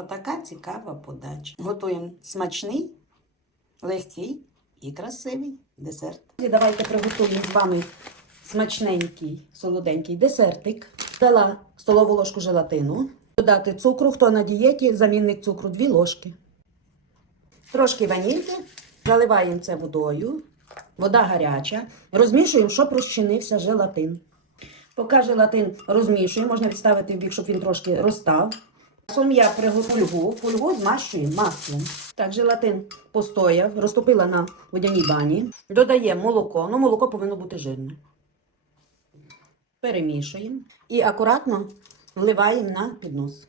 Отака цікава подача. Готуємо смачний, легкий і красивий десерт. І давайте приготуємо з вами смачненький, солоденький десертик. Дала столову ложку желатину. Додати цукру, хто на дієті, замінник цукру 2 ложки. Трошки ванільки. Заливаємо це водою. Вода гаряча. Розмішуємо, щоб розчинився желатин. Поки желатин розмішуємо, можна відставити в бік, щоб він трошки розстав. Часом я приготую фольгу. Фольгу змащую маслом. Так, желатин постояв, розтопила на водяній бані. Додаємо молоко. Ну, молоко повинно бути жирне. Перемішуємо і акуратно вливаємо на піднос,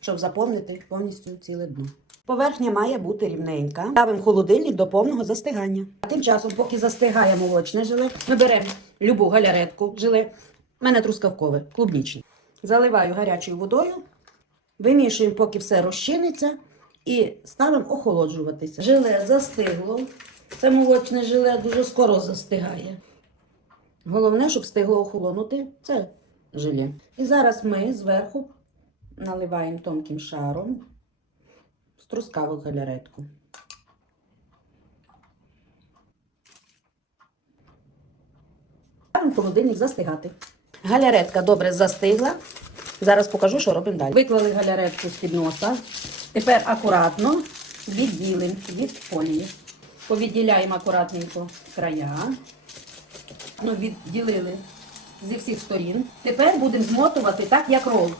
щоб заповнити повністю ціле дно. Поверхня має бути рівненька. Ставимо в холодильник до повного застигання. А тим часом, поки застигає молочне желе, ми беремо любу галяретку желе. У мене трускавкове, клубнічне. Заливаю гарячою водою, вимішуємо, поки все розчиниться, і ставимо охолоджуватися. Желе застигло. Це молочне желе дуже скоро застигає. Головне, щоб встигло охолонути, це желе. І зараз ми зверху наливаємо тонким шаром з трускавок галяретку. Ставимо холодильник застигати. Галяретка добре застигла. Зараз покажу, що робимо далі. Виклали галяретку з під носа. Тепер акуратно відділимо від фолії. Повідділяємо акуратненько края. Ну, відділили зі всіх сторін. Тепер будемо змотувати так, як рол.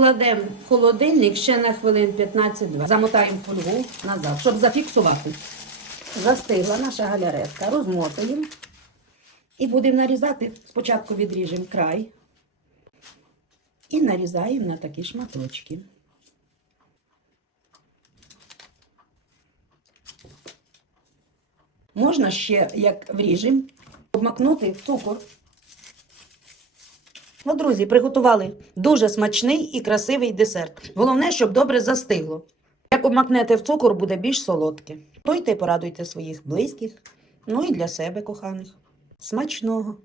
Покладемо в холодильник ще на хвилин 15-20. Замотаємо фольгу назад, щоб зафіксувати. Застигла наша галяретка, розмотуємо. І будемо нарізати. Спочатку відріжемо край і нарізаємо на такі шматочки. Можна ще, як вріжемо, обмакнути цукор. Ну, друзі, приготували дуже смачний і красивий десерт. Головне, щоб добре застигло. Як обмакнете в цукор, буде більш солодке. Тойте і порадуйте своїх близьких, ну і для себе коханих. Смачного!